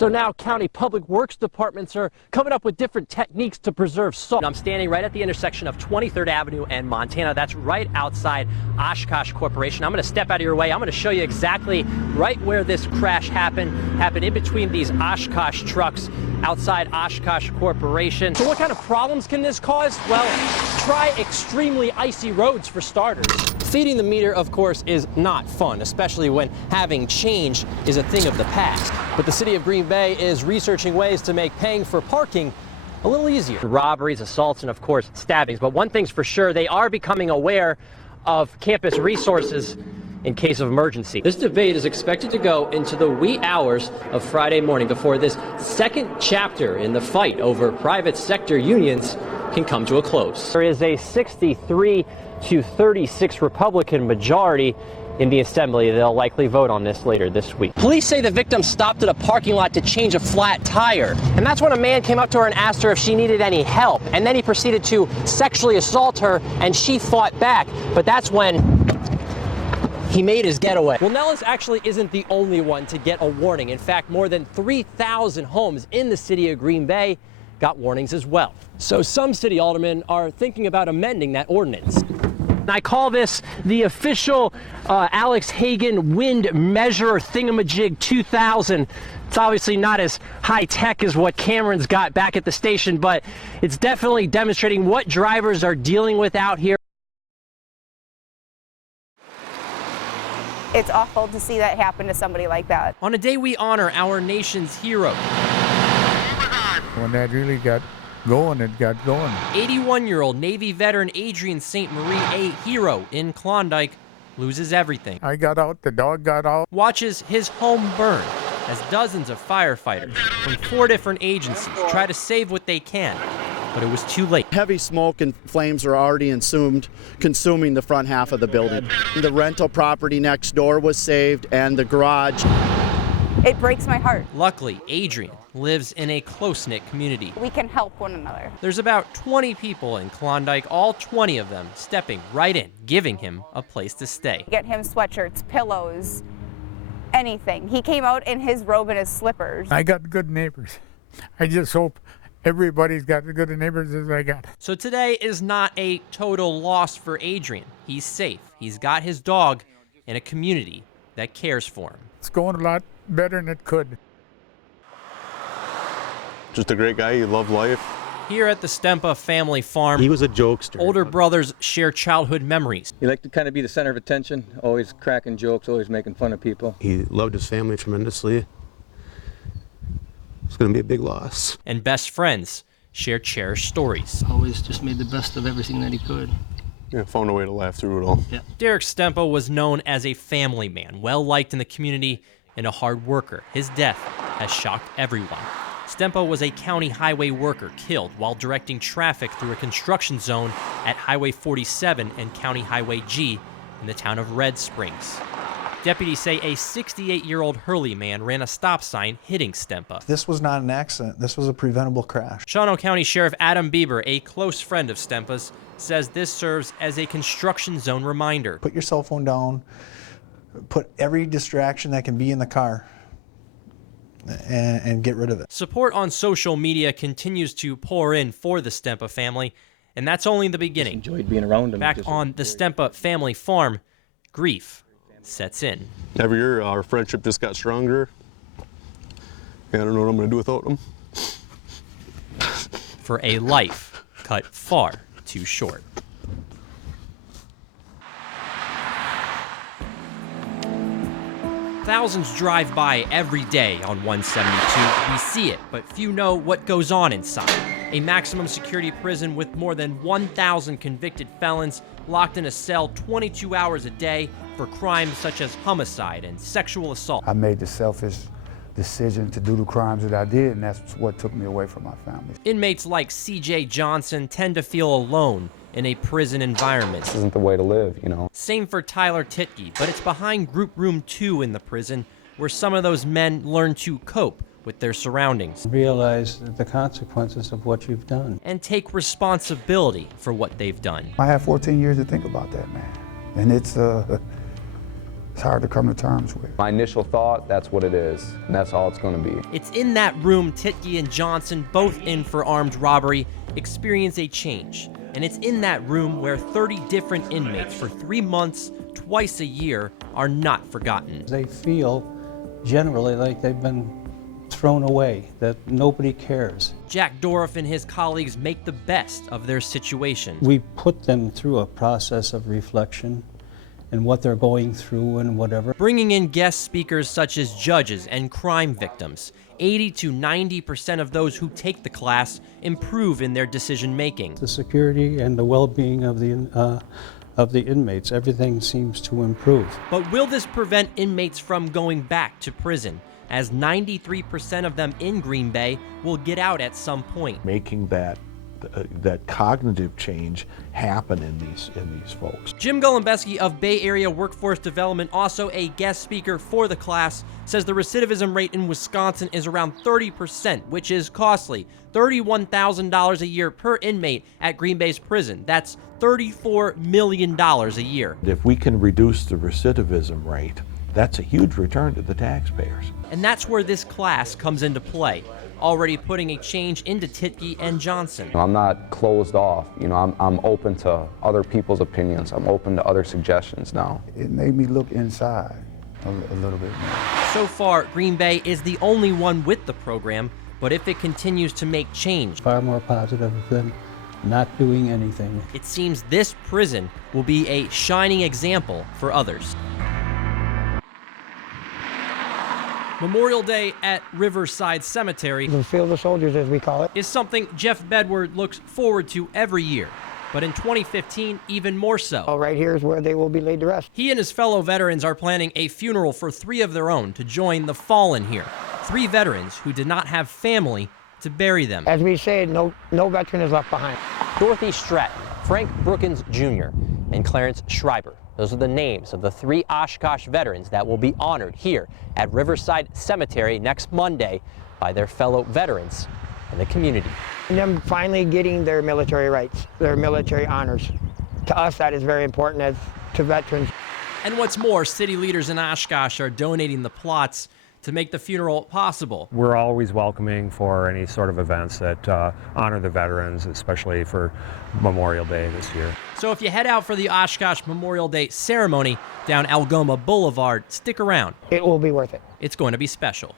So now county public works departments are coming up with different techniques to preserve salt. I'm standing right at the intersection of 23rd Avenue and Montana. That's right outside Oshkosh Corporation. I'm going to step out of your way. I'm going to show you exactly right where this crash happened in between these Oshkosh trucks outside Oshkosh Corporation. So what kind of problems can this cause? Well, try extremely icy roads for starters. Feeding the meter, of course, is not fun, especially when having change is a thing of the past. But the city of Green Bay is researching ways to make paying for parking a little easier. Robberies, assaults, and of course, stabbings. But one thing's for sure, they are becoming aware of campus resources in case of emergency. This debate is expected to go into the wee hours of Friday morning before this second chapter in the fight over private sector unions can come to a close. There is a 63 to 36 Republican majority in the assembly. They'll likely vote on this later this week. Police say the victim stopped at a parking lot to change a flat tire. And that's when a man came up to her and asked her if she needed any help. And then he proceeded to sexually assault her, and she fought back. But that's when he made his getaway. Well, Nellis actually isn't the only one to get a warning. In fact, more than 3,000 homes in the city of Green Bay got warnings as well. So some city aldermen are thinking about amending that ordinance. I call this the official Alex Hagan wind measure thingamajig 2000. It's obviously not as high tech as what Cameron's got back at the station, but it's definitely demonstrating what drivers are dealing with out here. It's awful to see that happen to somebody like that. On a day we honor our nation's hero. When that really got going, it got going. 81-year-old Navy veteran Adrian St. Marie, a hero in Klondike, loses everything. I got out, the dog got out. Watches his home burn as dozens of firefighters from 4 different agencies try to save what they can, but it was too late. Heavy smoke and flames are already consuming the front half of the building. The rental property next door was saved, and the garage. It breaks my heart. Luckily, Adrian lives in a close-knit community. We can help one another. There's about 20 people in Klondike, all 20 of them stepping right in, giving him a place to stay. Get him sweatshirts, pillows, anything. He came out in his robe and his slippers. I got good neighbors. I just hope everybody's got as good neighbors as I got. So today is not a total loss for Adrian. He's safe. He's got his dog in a community that cares for him. It's going a lot better than it could. Just a great guy, he loved life. Here at the Stempa family farm, he was a jokester. Older brothers share childhood memories. He liked to kind of be the center of attention, always cracking jokes, always making fun of people. He loved his family tremendously. It's going to be a big loss. And best friends share cherished stories. Always just made the best of everything that he could. Yeah, found a way to laugh through it all. Yeah. Derek Stempa was known as a family man, well-liked in the community and a hard worker. His death has shocked everyone. Stempa was a county highway worker killed while directing traffic through a construction zone at Highway 47 and County Highway G in the town of Red Springs. Deputies say a 68-year-old Hurley man ran a stop sign hitting Stempa. This was not an accident. This was a preventable crash. Shawano County Sheriff Adam Bieber, a close friend of Stempa's, says this serves as a construction zone reminder. Put your cell phone down, put every distraction that can be in the car, and get rid of it. Support on social media continues to pour in for the Stempa family, and that's only the beginning. Just enjoyed being around them. Back on the Stempa family farm, grief sets in. Every year, our friendship just got stronger. Yeah, I don't know what I'm going to do without them. For a life cut far too short. Thousands drive by every day on 172. We see it, but few know what goes on inside. A maximum security prison with more than 1,000 convicted felons locked in a cell 22 hours a day for crimes such as homicide and sexual assault. I made the selfish decision to do the crimes that I did, and that's what took me away from my family. Inmates like C.J. Johnson tend to feel alone in a prison environment. This isn't the way to live, you know. Same for Tyler Titke, but it's behind Group Room 2 in the prison where some of those men learn to cope with their surroundings. Realize the consequences of what you've done. And take responsibility for what they've done. I had 14 years to think about that, man. And it's It's hard to come to terms with. My initial thought, that's what it is, and that's all it's going to be. It's in that room Titke and Johnson, both in for armed robbery, experience a change. And it's in that room where 30 different inmates for 3 months, twice a year, are not forgotten. They feel generally like they've been thrown away, that nobody cares. Jack Dorff and his colleagues make the best of their situation. We put them through a process of reflection and what they're going through and whatever. Bringing in guest speakers such as judges and crime victims. 80 to 90% of those who take the class improve in their decision making. The security and the well-being of the inmates, everything seems to improve. But will this prevent inmates from going back to prison, as 93% of them in Green Bay will get out at some point? Making that cognitive change happen in these folks. Jim Golembeski of Bay Area Workforce Development, also a guest speaker for the class, says the recidivism rate in Wisconsin is around 30%, which is costly. $31,000 a year per inmate at Green Bay's prison. That's $34 million a year. If we can reduce the recidivism rate, that's a huge return to the taxpayers. And that's where this class comes into play, already putting a change into Titke and Johnson. I'm not closed off. I'm open to other people's opinions. I'm open to other suggestions now. It made me look inside a little bit more. So far, Green Bay is the only one with the program, but if it continues to make change, far more positive than not doing anything. It seems this prison will be a shining example for others. Memorial Day at Riverside Cemetery, the Field of Soldiers as we call it, is something Jeff Bedward looks forward to every year. But in 2015, even more so. Right here is where they will be laid to rest. He and his fellow veterans are planning a funeral for 3 of their own to join the fallen here. 3 veterans who did not have family to bury them. As we say, no veteran is left behind. Dorothy Stratton, Frank Brookins Jr., and Clarence Schreiber. Those are the names of the 3 Oshkosh veterans that will be honored here at Riverside Cemetery next Monday by their fellow veterans and the community. And them finally getting their military rights, their military honors. To us, that is very important as to veterans. And what's more, city leaders in Oshkosh are donating the plots to make the funeral possible. We're always welcoming for any sort of events that honor the veterans, especially for Memorial Day this year. So if you head out for the Oshkosh Memorial Day ceremony down Algoma Boulevard, stick around. It will be worth it. It's going to be special.